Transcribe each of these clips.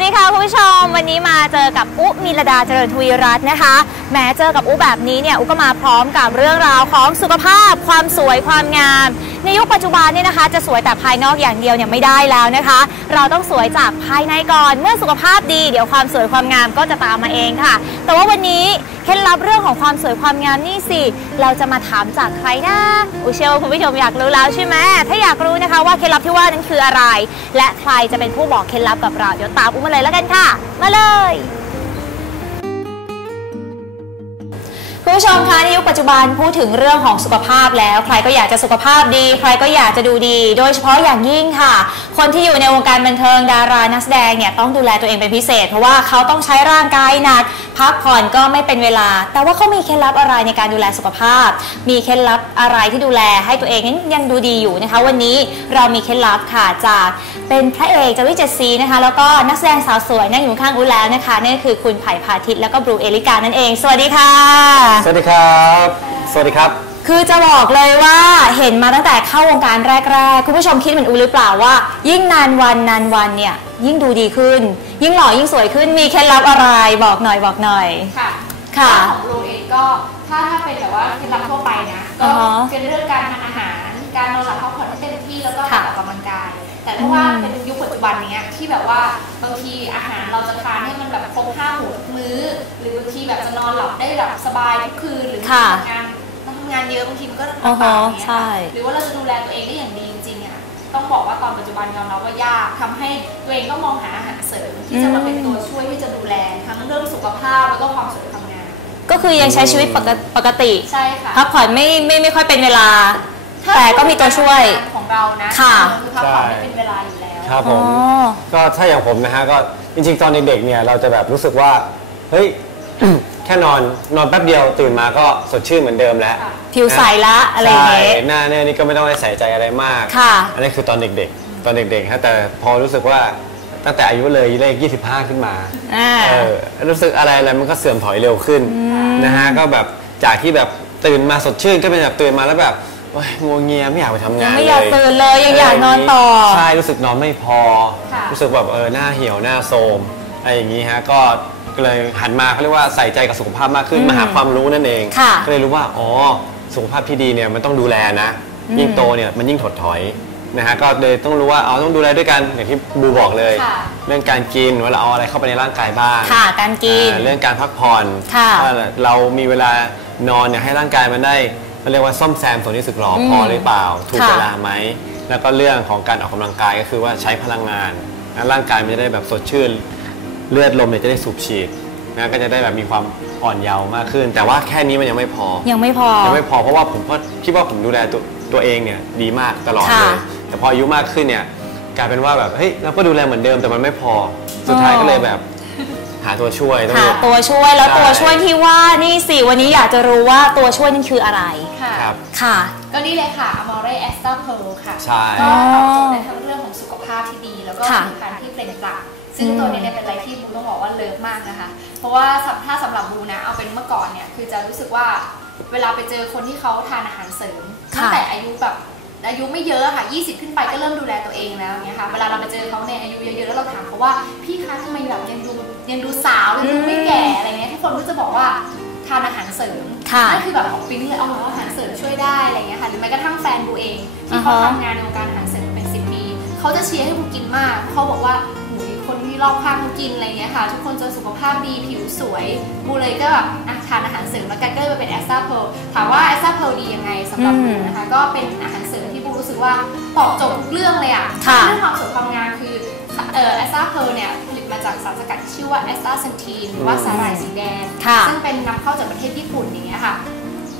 วัสดีค่ะคุณผู้ชมวันนี้มาเจอกับอุ๊มีลดาเจริญทวีรัตน์นะคะแม้เจอกับอุ๊แบบนี้เนี่ยอุ๊ก็มาพร้อมกับเรื่องราวของสุขภาพ ความสวยความงามในยุคปัจจุบันเนี่ยนะคะ จะสวยแต่ภายนอกอย่างเดียวเนี่ยไม่ได้แล้วนะคะ เราต้องสวยจากภายในก่อนเมื่อสุขภาพดี เดี๋ยวความสวยความงามก็จะตามมาเองค่ะ แต่ว่าวันนี้เคล็ดลับเรื่องของความสวยความงามนี่สิ เราจะมาถามจากใครนะอุเชื่อว่าคุณผู้ชมอยากรู้แล้วใช่ไหมถ้าอยากรู้นะคะว่าเคล็ดลับที่ว่านั้นคืออะไร และใครจะเป็นผู้บอกเคล็ดลับกับเราเดี๋ยวตามอุ้มมาเลยแล้วกันค่ะ มาเลย คุณผู้ชมคะในยุคปัจจุบันพูดถึงเรื่องของสุขภาพแล้ว ใครก็อยากจะสุขภาพดี ใครก็อยากจะดูดี โดยเฉพาะอย่างยิ่งค่ะ คนที่อยู่ในวงการบันเทิงดารานักแสดงเนี่ยต้องดูแลตัวเองเป็นพิเศษ เพราะว่าเขาต้องใช้ร่างกายหนัก พักผ่อนก็ไม่เป็นเวลา แต่ว่าเขามีเคล็ดลับอะไรในการดูแลสุขภาพ มีเคล็ดลับอะไรที่ดูแลให้ตัวเองนั้นยังดูดีอยู่นะคะ วันนี้เรามีเคล็ดลับค่ะจากเป็นพระเอกจาวิเจตซีนะคะแล้วก็นักแสดงสาวสวยนั่งอยู่ข้างอุ้แล้วนะคะนั่นก็คือคุณไผ่พาทิตย์แล้วก็บรูเอลิกานั่นเอง สวัสดีค่ะสวัสดีครับ สวัสดีครับ คือจะบอกเลยว่าเห็นมาตั้งแต่เข้าวงการแรก ๆ คุณผู้ชมคิดเหมือนอูหรือเปล่าว่า ยิ่งนานวันนานวันเนี่ยยิ่งดูดีขึ้น ยิ่งหล่อยิ่งสวยขึ้นมีเคล็ดลับอะไรบอกหน่อยบอกหน่อย ค่ะค่ะแล้วของโรงเองก็ถ้าถ้าเป็นแบบว่าเคล็ดลับทั่วไปนะก็อ่าฮะเป็นเรื่องการทานอาหาร การนอนหลับพักผ่อนให้เต็มที่แล้วก็ค่ะการออกกำลังกาย แต่ถ้าว่าอืมเป็นยุคปัจจุบันเนี้ยที่แบบว่าบางทีอาหารเราจะทานให้มันแบบครบห้าหมู่ทุกมื้อ หรือบางทีแบบจะนอนหลับได้แบบสบายทุกคืนหรือค่ะทำงานทำงานเยอะบางทีมันก็อ่าลำฮะบากอย่างเงี้ยใช่หรือว่าเราจะดูแลตัวเองได้อย่างดีจริงๆอะต้องบอกว่าตอนปัจจุบันยอมรับว่ายากทำให้ตัวเองต้องมองหาอาหารเสริมที่จะมาเป็นตัวช่วยที่จะดูแลทั้งเรื่องสุขภาพแล้วก็ความสวยความงามก็คือยังใช้ชีวิตปกติปกติใช่ค่ะพักผ่อนไม่ไม่ไม่ค่อยเป็นเวลา แต่ก็มีตัวช่วยของ เรานะค่ะ คือพักผ่อนไม่เป็นเวลาอยู่แล้ว ครับผอ๋อมก็ถ้าอย่างผมนะฮะก็จริงๆตอนเด็กๆเนี่ยเราจะแบบรู้สึกว่าเฮ้ย แค่นอนนอนแป๊บเดียวตื่นมาก็สดชื่นเหมือนเดิมแล้วค่ะ ผิวใสละอะไรอย่างเงี้ย ใช่หน้าเนี่ยนี่ก็ไม่ต้องได้ใส่ใจอะไรมากค่ะ อันนี้คือตอนเด็กๆ ตอนเด็กๆฮะแต่พอรู้สึกว่าตั้งแต่อายุเลยเลข 25 ขึ้นมา อ่า เออรู้สึกอะไรอะไรมันก็เสื่อมถอยเร็วขึ้นนะฮะก็แบบจากที่แบบตื่นมาสดชื่นก็เป็นแบบตื่นมาแล้วแบบ โอ๊ยงัวเงียไม่อยากไปทำงานยังไม่อยากเลตื่นเลยยังอยากนอนต่อ ใช่ รู้สึกนอนไม่พอค่ะรู้สึกแบบเออหน้าเหี่ยวหน้าโทรมอะไรอย่างนี้ฮะก็ก็เลยหันมาเขาเรียกว่าใส่ใจกับสุขภาพมากขึ้นอืมมาหาความรู้นั่นเองค่ะก็เลยรู้ว่าอ๋อสุขภาพที่ดีเนี่ยมันต้องดูแลนะ ยิ่งโตเนี่ยมันยิ่งถดถอยนะฮะก็เลยต้องรู้ว่าเอาต้องดูแลด้วยกันอย่างที่บูบอกเลยค่ะเรื่องการกินว่าเราเอาอะไรเข้าไปในร่างกายบ้างค่ะการกินอ่าเรื่องการพักผ่อนค่ะว่าเรามีเวลานอนเนี่ยให้ร่างกายมันได้ มันเรียกว่าซ่อมแซมส่วนที่สึกหรออืมพอหรือเปล่า ถูกค่ะเวลาไหม แล้วก็เรื่องของการออกกำลังกายก็คือว่าใช้พลังงานนะร่างกายมันจะได้แบบสดชื่น เลือดลมเนี่ยจะได้สูบฉีดนะก็จะได้แบบมีความอ่อนเยาว์มากขึ้น แต่ว่าแค่นี้มันยังไม่พอ ยังไม่พอ ยังไม่พอเพราะว่าผมก็คิดว่าผมดูแลตัวตัวเองเนี่ยดีมากตลอดค่ะเลย แต่พออายุมากขึ้นเนี่ยกลายเป็นว่าแบบเฮ้ยเราก็ดูแลเหมือนเดิมแต่มันไม่พอ สุดท้ายก็เลยแบบ หาตัวช่วยต้องหาดูตัวช่วยแล้วใช่ตัวช่วยที่ว่านี่สิวันนี้อยากจะรู้ว่าตัวช่วยนั่นคืออะไรค่ะ ครับ ค่ะ ก็นี่เลยค่ะ Amore Extra Pearl ค่ะ ใช่ ก็ตอบโจทย์ในทั้งเรื่องของสุขภาพที่ดี แล้วก็ค่ะผิวพรรณที่เปล่งปลั่งซึ่งตัวนี้เนี่ยเป็นอะไรที่บูต้องบอกว่าเลิฟมากนะคะ เพราะว่าสำถ้าสำหรับบูนะเอาเป็นเมื่อก่อนเนี่ย คือจะรู้สึกว่าเวลาไปเจอคนที่เขาทานอาหารเสริมค่ะตั้งแต่อายุแบบอายุไม่เยอะค่ะ 20 ขึ้นไปก็เริ่มดูแลตัวเองแล้วเนี่ยค่ะ เวลาเราไปเจอเขาในอายุเยอะๆแล้วเราถามเขาว่าพี่คะทำไมแบบยังดู ยังดูสาวยังดูไม่แก่อะไรเงี้ยทุกคนก็จะบอกว่าทานอาหารเสริมค่ะนั่นคือแบบของปิ๊งเลยเอาเหรออาหารเสริมช่วยได้อะไรเงี้ยค่ะหรือแม้กระทั่งแฟนบูเองที่เขาอ่าฮะทำงานในวงการอาหารเสริมเป็นสิบปีเขาจะเชียร์ให้บูกินมากเขาบอกว่าหุยคนที่รอบข้างเขากินอะไรเงี้ยค่ะ ทุกคนจะสุขภาพดีผิวสวยบูเลยก็แบบอะทานอาหารเสริมแล้วกันก็เลยมาเป็นแอสตาเพลถามว่าแอสตาเพลดียังไงสำหรับบูนะคะก็เป็นอาหารเสริมที่บูรู้สึกว่าตอบโจทย์ทุกเรื่องเลยอะค่ะเรื่องความสวยความงามคือเอ่อแอสตาเพลเนี่ยผลิต มาจากสารสกัดที่ชื่อว่าแอสตาเซนทีนหรือว่าสาหร่ายสีแดง ค่ะซึ่งเป็นนำเข้าจากประเทศญี่ปุ่นอย่างเงี้ยค่ะ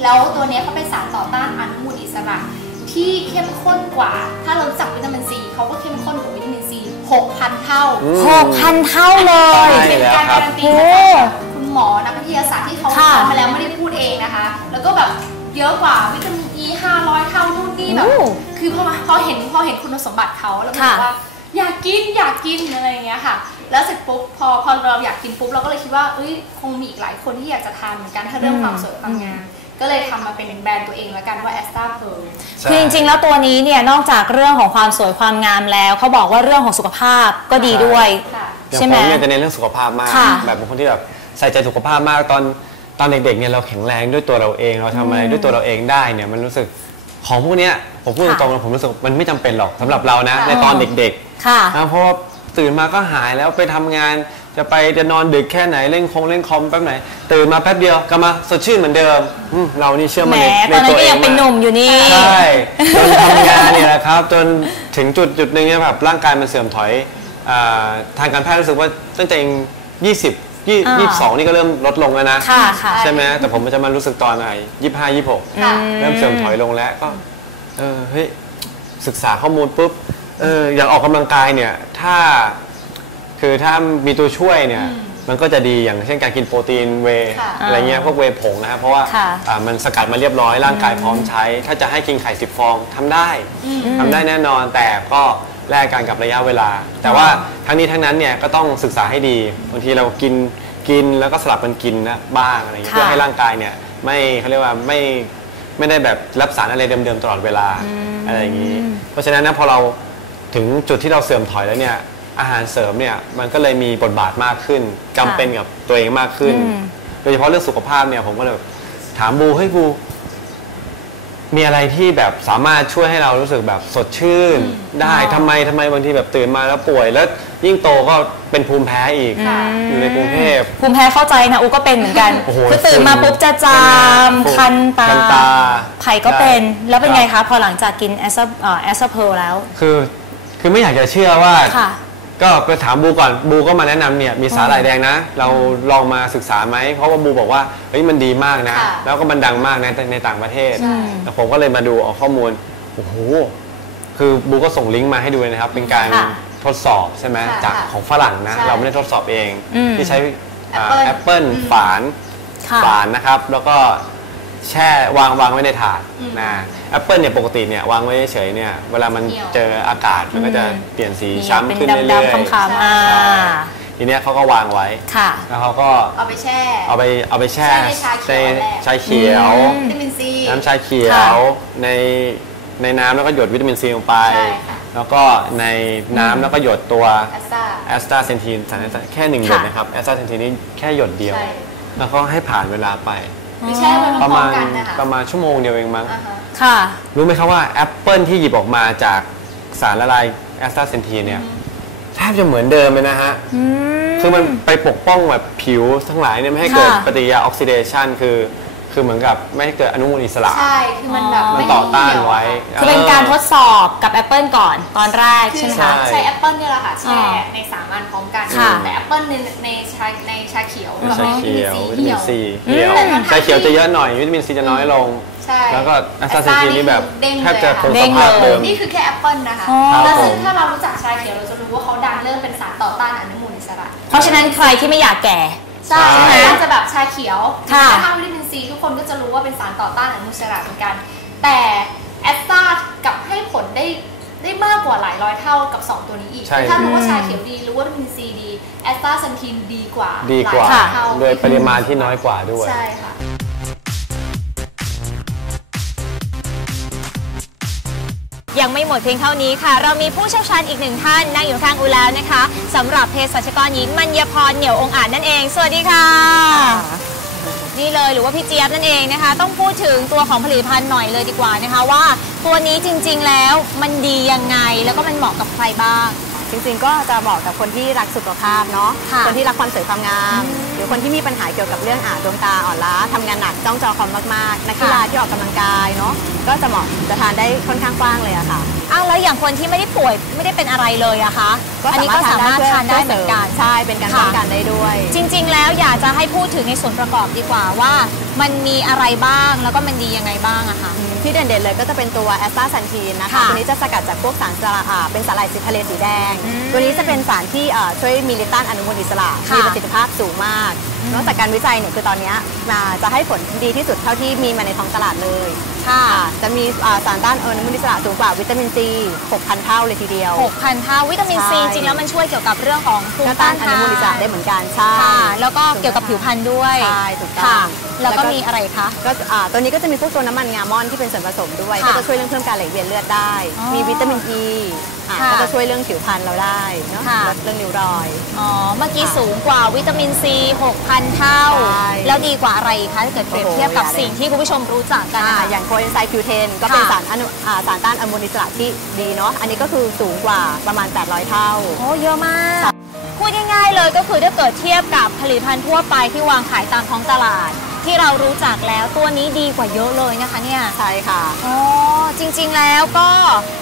แล้วตัวเนี้ยเขาเป็นสารต่อต้านอนุมูลอิสระ ที่เข้มข้นกว่า ถ้าเรารู้จักวิตามินซีเขาก็เข้มข้นกว่าวิตามินซี6,000 เท่า อืม หกพันเท่าเลย ใช่เป็นการการันตีโอ้มาจากคุณหมอนักวิทยาศาสตร์ที่เขาค่ะ ทำมาแล้วไม่ได้พูดเองนะคะ แล้วก็แบบเยอะกว่าวิตามินอี500 เท่านู่นนี่แบบ โอ้ คือพอมาพอเห็นพอเห็นคุณสมบัติเขาแล้วมันค่ะ บอกว่า อยากกินอยากกินอะไรอย่างเงี้ยค่ะ แล้วเสร็จปุ๊บพอพอเราอยากกินปุ๊บเราก็เลยคิดว่าเอ้ยคงมีอีกหลายคนที่อยากจะทานเหมือนกันถ้าเรื่องความสวยความงามก็เลยทำมาเป็นแบรนด์ตัวเองแล้วกันว่า a s t a Pearl ใช่คือจริงๆ แล้วตัวนี้เนี่ยนอกจากเรื่องของความสวยความงามแล้วเขาบอกว่าเรื่องของสุขภาพก็ดีด้วยค่ะอย่างใช่ผไหมมเนี่ยจะเน้นเรื่องสุขภาพมากค่ะแบบเป็นคนที่แบบใส่ใจสุขภาพมากตอนตอนเด็กๆเนี่ยเราแข็งแรงด้วยตัวเราเองเราทำอะไรด้วยตัวเราเองได้เนี่ยมันรู้สึกของพวกเนี้ยผมพูดตรงๆนะผมรู้สึกมันไม่จำเป็นหรอกสำหรับเรานะค่ะในตอนเด็กค่ะๆนะเพราะว่า ตื่นมาก็หายแล้วไปทำงาน จะไปจะนอนดึกแค่ไหนเล่นคงเล่นคอมแป๊บไหน ตื่นมาแป๊บเดียวกลับมาสดชื่นเหมือนเดิมอืมเรานี่เชื่อแหมมันในตอนนั้นตัวก็เองยังเป็นหมากนุ่มอยู่นี่ ใช่จนทำงานเนี่ยนะครับจนถึงจุดจุดหนึ่งเนี่ยแบบร่างกายมันเสื่อมถอยอาทางการแพทย์รู้สึกว่าตั้งแต่ยังยี่สิบยี่อ่า ยี่สิบสองนี่ก็เริ่มลดลงแล้วนะ ค่ะค่ะ ใช่ไหมแต่ผมมันจะมารู้สึกตอนไหนยี่ห้ายี่หกค่ะ เริ่มเสื่อมถอยลงแล้วก็ เออเฮ้ยศึกษาข้อมูลปุ๊บ เอออยากออกกำลังกายเนี่ยถ้าคือถ้ามีตัวช่วยเนี่ยมันก็จะดีอย่างเช่นการกินโปรตีนเวย์ค่ะอะไรเงี้ยพวกเวย์ผงนะครับเพราะว่าค่ะอ่ามันสกัดมาเรียบร้อยร่างกายพร้อมใช้ ถ้าจะให้กินไข่สิบฟองทำได้ทำได้แน่นอนแต่ก็แลกกันกับระยะเวลา แต่ว่าทั้งนี้ทั้งนั้นเนี่ยก็ต้องศึกษาให้ดีบางทีเรากินกินแล้วก็สลับกันกินนะบ้างอะไรอย่างเงี้ยค่ะเพื่อให้ร่างกายเนี่ยไม่เขาเรียกว่าไม่ไม่ได้แบบรับสารอะไรเดิมๆตลอดเวลาอะไรอย่างนี้ เพราะฉะนั้นนะพอเรา ถึงจุดที่เราเสื่อมถอยแล้วเนี่ยอาหารเสริมเนี่ยมันก็เลยมีบทบาทมากขึ้นจำเป็นกับตัวเองมากขึ้นอืมโดยเฉพาะเรื่องสุขภาพเนี่ยผมก็เลยแบบถามบูเฮ้ยบู มีอะไรที่แบบสามารถช่วยให้เรารู้สึกแบบสดชื่น ได้อ๋อทำไมทำไมบางทีแบบตื่นมาแล้วป่วย แล้วยิ่งโตก็เป็นภูมิแพ้อีกค่ะอยู่ในกรุงเทพภูมิแพ้เข้าใจนะอูก็เป็นเหมือนกันโอ้โหคือตื่นมาปุ๊บจะจามฝุ่นคันตาคันตาไผ่ก็เป็นใช่แล้วเป็นไงครัคะบพอหลังจากกินแอสแอสเพลแล้วคือ คือไม่อยากจะเชื่อว่า ค่ะ ก็ไปถามบูก่อนบูก็มาแนะนำเนี่ยมีสาหร่ายแดงนะ เราลองมาศึกษาไหมเพราะว่าบูบอกว่าเฮ้ยมันดีมากนะ ค่ะแล้วก็มันดังมากนะในต่างประเทศใช่ แต่ผมก็เลยมาดูเอาข้อมูลโอ้โหคือบูก็ส่งลิงก์มาให้ดูเลยนะครับ เป็นการค่ะทดสอบใช่ไหมค่ะจากค่ะของฝรั่งนะ ใช่เราไม่ได้ทดสอบเอง อืมที่ใช้ Apple แอปเปิลอืมฝานค่ะ ฝานนะครับ แล้วก็ แช่วางวางไว้ในถาดอืมนะแอปเปิลเนี่ยปกติเนี่ยวางไว้เฉยๆเนี่ยเวลามันเหี่ยวเจออากาศมันก็จะอืมเปลี่ยนสีนี่ช้ำเป็นขึ้นเรื่อยๆดำๆคำๆอ่าใช่ทีเนี้ยเขาก็วางไว้ค่ะแล้วเขาก็เอาไปแช่ เอาไปเอาไปแช่แช่ในชาเขียวแหละชาเขียวอืมวิตามินซีน้ำชาเขียค่ะวในในน้ำแล้วก็หยดวิตามินซีลงไปใช่ค่ะแล้วก็ในน้ำแล้วก็หยดตัวแอสตาแอสตาเซนทีนสารแค่หนึ่งหยดค่ะนะครับแอสตาเซนทีนนี่แค่หยดเดียวใช่แล้วก็ให้ผ่านเวลาไป คือแช่ไว้พประร้อมามณๆกันนะคะประมาณชั่วโมงเดียวเองมั้ง อ่าฮะ ค่ะ รู้ไหมครับว่าแอปเปิลที่หยิบออกมาจากสารละลายแอสตาเซนทีนเนี่ยแทบจะเหมือนเดิมเลยนะฮะอืมคือมันไปปกป้องแบบผิวทั้งหลายเนี่ยไม่ให้เกิดค่ะ ปฏิกิริยาออกซิเดชันคือ คือเหมือนกับไม่ให้เกิดอนุมูลอิสระ ใช่ คือมันแบบมันไม่ต่อต้านเหี่ยวไว้อะคือเป็นการทดสอบกับ Apple ก่อนตอนแรกคืใช่อไหมใช่คะใช้แอปเปิลเนี่ยแหละค่ะแช่อ่าในสามอันพร้อมกันค่ะแต่แอปเปิลในในชาในชาเขียวในชาเขียววิตามินซีเหี่เขียวแต่ทั้งๆชาเขียวที่จะเยอะหน่อยวิตามินซีจะน้อยลงใช่แล้วก็แอสตาเซนทีนนี่แบบเด้งแทบจะคงเด้สงภาพเลยเดิมนี่คือแค่แอปเปิลนะคะอ๋อแล้วซึ่งครับผมถ้าเรารู้จักชาเขียวเราจะรู้ว่าเขาดันเรื่องเป็นสารต่อต้านอนุมูลอิสระ เพราะฉะนั้นใครที่ไม่อยากแก่ใช่ใช่ไหมจะแบบชาเขียวค่ะถ้าวิตามิน ซีทุกคนก็จะรู้ว่าเป็นสารต่อต้านอนุมูลอิสระเหมือนกัน แต่แอสตากับให้ผลได้ได้มากกว่าหลายร้อยเท่ากับ 2 ตัวนี้อีก ใช่ ถ้ารู้ว่าชาเขียวดี รู้ว่าวิตามินซีดีแอสตาซันทีนดีกว่าดีกว่าหลยเท่าโดยปริมาณที่น้อยกว่าด้วย ใช่ค่ะ ยังไม่หมดเพียงเท่านี้ค่ะ เรามีผู้เชี่ยวชาญอีกหนึ่งท่านนั่งอยู่ข้างอูแล้วนะคะสำหรับเภสัชกรหญิงมัญญพรเหนียวองค์อาจนั่นเอง สวัสดีค่ะ นี่เลยหรือว่าพี่เจี๊ยบนั่นเองนะคะ ต้องพูดถึงตัวของผลิตภัณฑ์หน่อยเลยดีกว่านะคะว่า ตัวนี้จริงๆแล้วมันดียังไงแล้วก็มันเหมาะกับใครบ้าง จริงๆ ก็จะเหมาะกับคนที่รักสุขภาพเนาะค่ะคนที่รักความสวยความงาม หรือคนที่มีปัญหาเกี่ยวกับเรื่องอาดวงตาอ่อนล้าทำงานหนักจ้องจอคอมมากๆนักกีฬาที่ออกกำลังกายเนาะก็จะเหมาะจะทานได้ค่อนข้างกว้างเลยอะค่ะ อ้าวแล้วอย่างคนที่ไม่ได้ป่วยไม่ได้เป็นอะไรเลยอะคะอันนี้ก็สามารถทานได้เหมือนกัน ใช่เป็นการค่ะ ป้องกันได้ด้วย จริง ๆ แล้วอยากจะให้พูดถึงในส่วนประกอบดีกว่าว่า มันมีอะไรบ้างแล้วก็มันดียังไงบ้างอะคะ ที่เด่นๆเลยก็จะเป็นตัวแอสตาซันทีนนะคะค่ะตัวนี้จะสกัดจากพวกสารสละอ่าเป็นสาหร่ายสีทะเลสีแดงอืมตัวนี้จะเป็นสารที่อ่าช่วยมีลิต้านอนุมูลอิสระค่ะมีประสิทธิภาพสูงมากนอกจากการวิจัยเนี่ยคือตอนเนี้ยมาจะให้ผลดีที่สุดเท่าที่มีมาในท้องตลาดเลยค่ะอ่าจะมีอ่าสารต้านอนุมูลอิสระสูงกว่าวิตามินซี 6,000 เท่าเลยทีเดียว 6,000 เท่าวิตามินซีใช่จริงแล้วมันช่วยเกี่ยวกับเรื่องของภูก็มิต้าต้านนอนุมูลอิสระได้เหมือนกันใช่ค่ะแล้วก็เกี่ยวกับผิวพรรณด้วยใช่ถูกต้องค่ะแล้วก็มีอะไรคะก็อ่าตัวนี้ก็จะมีพวกตัวน้ำมันงาม่อนที่เป็นส่วนผสมด้วยค่ะก็จะช่วยเรื่องเพิ่มการไหลเวียนเลือดได้อ๋อมีวิตามินอ e, ีอ่าค่ะก็จะช่วยเรื่องผิวพรรณเราได้เนาะค่ะลดเรื่องริ้วรอยอ๋อเมื่อกี้สูงกว่าวิตามินซี6,000เท่าใช่แล้วดีกว่าอะไรอีกคะถ้าเกิดเปรียบโอ้โหเทียบกับอย่าเลยสิ่งที่คุณผู้ชมรู้จักกันอ่านะคะอย่างโคเอนไซม์คิวเทนก็เป็นค่ะสารอนุอ่าสารต้านอนุมูลอิสระที่ดีเนาะอันนี้ก็คือสูงกว่าประมาณ 800 เท่าโอ้เยอะมากพูดง่ายๆเลยก็คือถ้าเกิดเทียบกับผลิตภัณฑ์ทั่วไปที่วางขายตามท้องตลาด ที่เรารู้จักแล้วตัวนี้ดีกว่าเยอะเลยนะคะเนี่ยใช่ค่ะอ๋อจริงๆแล้วก็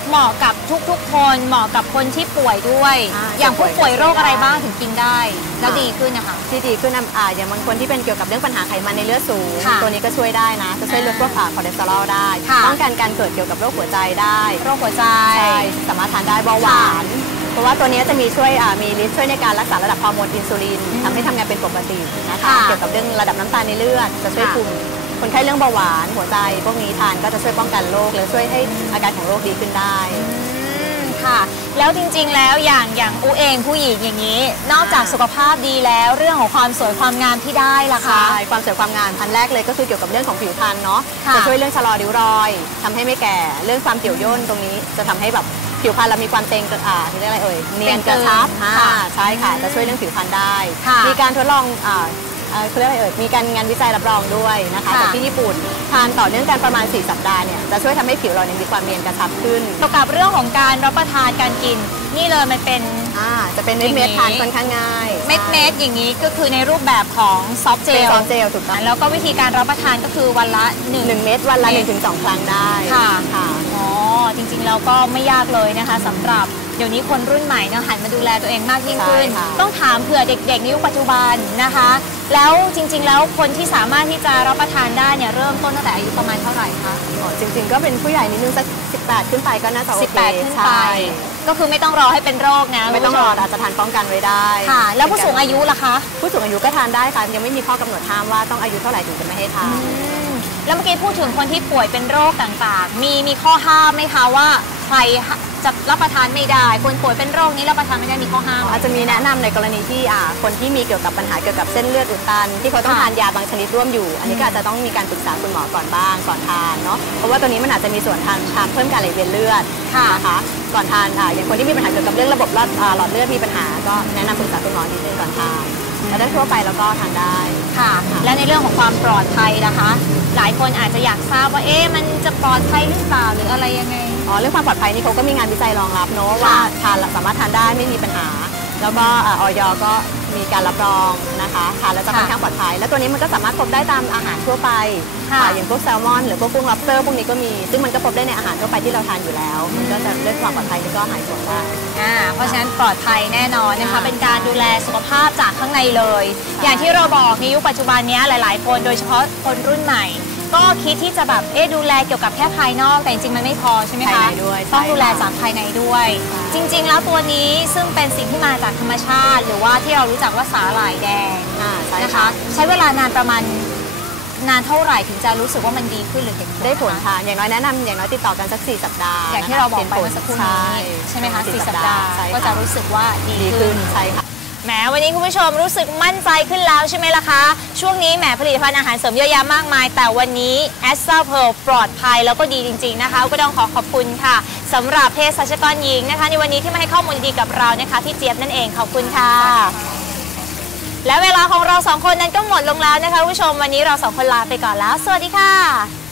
เหมาะกับทุกๆ คนเหมาะกับคนที่ป่วยด้วย อ่าอย่างผู้ป่วยโรคอะไรได้บ้างถึงกินได้ แล้วค่ะ ดีขึ้นนะคะ ที่ดีขึ้นอะอ่าอย่างบางคนที่เป็นเกี่ยวกับเรื่องปัญหาไขมันในเลือดสูง ค่ะตัวนี้ก็ช่วยได้นะ จะช่วยลดพวกอ่าคอเลสเตอรอลได้ค่ะ ป้องกันการเกิดเกี่ยวกับโรคหัวใจได้โรคหัวใจ ใช่สามารถทานได้เบาหวาน เพราะว่าตัวนี้จะมีช่วยอ่ามีฤทธิ์ช่วยในการรักษาระดับฮอร์โมนอินซูลินทำให้ทำงานเป็นปกตินะคะค่ะเกี่ยวกับเรื่องระดับน้ำตาลในเลือดจะช่วยค่ะคุมคนไข้เรื่องเบาหวานหัวใจพวกนี้ทานก็จะช่วยป้องกันโรคหรือช่วยให้อาการของโรคดีขึ้นได้อืมค่ะแล้วจริงๆแล้วอย่างอย่างอูเองผู้หญิงอย่างนี้ นอกจากสุขภาพดีแล้วเรื่องของความสวยความงามที่ได้ล่ะคะใช่ความสวยความงามอันแรกเลยก็คือเกี่ยวกับเรื่องของผิวพรรณเนาะค่ะจะช่วยเรื่องชะลอริ้วรอยทำให้ไม่แก่ เรื่องความเกี่ยวย่นตรงนี้จะทำให้แบบ ผิวพรรณเรามีความเต่งกระอ่าที่เรียกอะไรเอ่ยเนียนกระชับอ่าค่ะใช่ค่ะจะช่วยเรื่องผิวพรรณได้ค่ะมีการทดลองอ่าเอ่อเขาเรียกอะไรเอ่ยมีการงานวิจัยรับรองด้วยนะคะค่ะจากที่ญี่ปุ่นทานต่อเนื่องกันประมาณ 4 สัปดาห์เนี่ยจะช่วยทำให้ผิวเราเนี่ยมีความเนียนกระชับขึ้นเกี่ยวกับเรื่องของการรับประทานการกิน นี่เลยมันเป็นอ่าจะเป็นเม็ดอย่างนี้เม็ดๆทานค่อนข้างง่ายเม็ดเม็ดๆอย่างนี้ก็คือในรูปแบบของซอฟต์เจเป็นลซอฟต์เจลถูกต้องแล้วก็วิธีการรับประทานก็คือวันละหนึ่งหนึ่งเม็ดวันละ1-2ถึงครั้งได้ค่ะค่ะอ๋อ จริงๆแล้วก็ไม่ยากเลยนะคะสำหรับเดี๋ยวนี้คนรุ่นใหม่เนอะหันมาดูแลตัวเองมากยิ่งขึ้นใช่ค่ะต้องถามเผื่อเด็กๆในยุคปัจจุบันนะคะ แล้วจริงๆ แล้วคนที่สามารถที่จะรับประทานได้เนี่ยเริ่มต้นตั้งแต่อายุประมาณเท่าไหร่คะอ๋อจริง ๆ ก็เป็นผู้ใหญ่นิดนึงสัก 18 ขึ้นไปก็น่าจะโอเค18 ขึ้นไปใช่ก็คือไม่ต้องรอให้เป็นโรคนะไม่ต้องรอคุณผู้ชอาจจะทานป้องกันไว้ได้ค่ะ แล้วผู้สูงอายุล่ะคะ ผู้สูงอายุก็ทานได้ค่ะยังไม่มีข้อกำหนดห้ามว่าต้องอายุเท่าไหร่ถึงจะไม่ให้ทานอืม แล้วเมื่อกี้พูดถึงคนที่ป่วยเป็นโรคต่างๆ มีมีข้อห้ามไหมคะว่าใครจะรับประทานไม่ได้ คนป่วยเป็นโรคนี้รับประทานไม่ได้มีข้อห้ามอาจจะมีแนะนำในกรณีที่อ่าคนที่มีเกี่ยวกับปัญหาเกี่ยวกับเส้นเลือดอุดตัน ที่เขาต้องทานยาบางชนิดร่วมอยู่ อันนี้ก็อาจจะต้องมีการปรึกษาคุณหมอก่อนบ้างก่อนทานเนาะเพราะว่าตัวนี้มันอาจจะมีส่วนทานทานเพิ่มการไหลเวียนเลือดค่ะนะคะก่อนทานอ่าอย่างคนที่มีปัญหาเกี่ยวกับเรื่องระบบหลอดหลอดเลือดมีปัญหาก็แนะนำปรึกษาคุณหมอนิดนึงก่อนทาน แล้วถ้าทั่วไปแล้วก็ทานได้ค่ะ และในเรื่องของความปลอดภัยนะคะ หลายคนอาจจะอยากทราบว่าเอ๊ะมันจะปลอดภัยหรือเปล่าหรืออะไรยังไงอ๋อเรื่องความปลอดภัยนี่เขาก็มีงานวิจัยรองรับเนอะว่าทานแล้วสามารถทานได้ไม่มีปัญหา แล้วก็อ่าออยก็ มีการรับรองนะคะทานแล้วจะค่อนข้างปลอดภัย แล้วตัวนี้มันก็สามารถพบได้ตามอาหารทั่วไปค่ะอ่าอย่างพวกแซลมอน หรือพวกกุ้ง lobster พวกนี้ก็มี ซึ่งมันก็พบได้ในอาหารทั่วไปที่เราทานอยู่แล้ว มันก็จะเรื่องความปลอดภัยนี่ก็หายห่วงได้อ่าเพราะฉะนั้นปลอดภัยแน่นอนนะคะค่ะเป็นการดูแลสุขภาพจากข้างในเลย อย่างที่เราบอกในยุคปัจจุบันเนี้ยหลาย ๆ คนโดยเฉพาะคนรุ่นใหม่ ก็คิดที่จะแบบเอ๊ะดูแลเกี่ยวกับแค่ภายนอกแต่จริงๆมันไม่พอใช่ไหมภายคะในด้วยต้องใช่ดูแลค่ะจากภายในด้วยใช่จริง ๆ แล้วตัวนี้ซึ่งเป็นสิ่งที่มาจากธรรมชาติ หรือว่าที่เรารู้จักว่าสาหร่ายแดงอ่าใช่นะคะค่ะใช้เวลานานประมาณนานเท่าไหร่ถึงจะรู้สึกว่ามันดีขึ้นหรือเห็นผลได้ผลคะค่ะอย่างน้อยแนะนำอย่างน้อยติดต่อกันสัก 4 สัปดาห์อย่างที่นะคะเราบอกไปห็นผลเมื่อสักครู่ใช่นี้ใช่ไหมคะสี่สี่สัปดาห์ใช่ก็ค่จะรู้สึกว่าดีดีขึ้ขึ้นนใช่ค่ะ แหมวันนี้คุณผู้ชมรู้สึกมั่นใจขึ้นแล้วใช่ไหมล่ะคะ ช่วงนี้แหมผลิตภัณฑ์อาหารเสริมเยอะแยะมากมาย แต่วันนี้แอสซาเพลปลอดภัยแล้วก็ดีจริง ๆนะคะ ก็ต้องขอขอบคุณค่ะสำหรับเภสัชกรหญิงนะคะ ในวันนี้ที่มาให้ข้อมูลดีๆกับเรานะคะพี่เจี๊ยบนั่นเองขอบคุณค่ะ และเวลาของเราสองคนนั้นก็หมดลงแล้วนะคะคุณผู้ชมวันนี้เราสองคนลาไปก่อนแล้ว สวัสดีค่ะ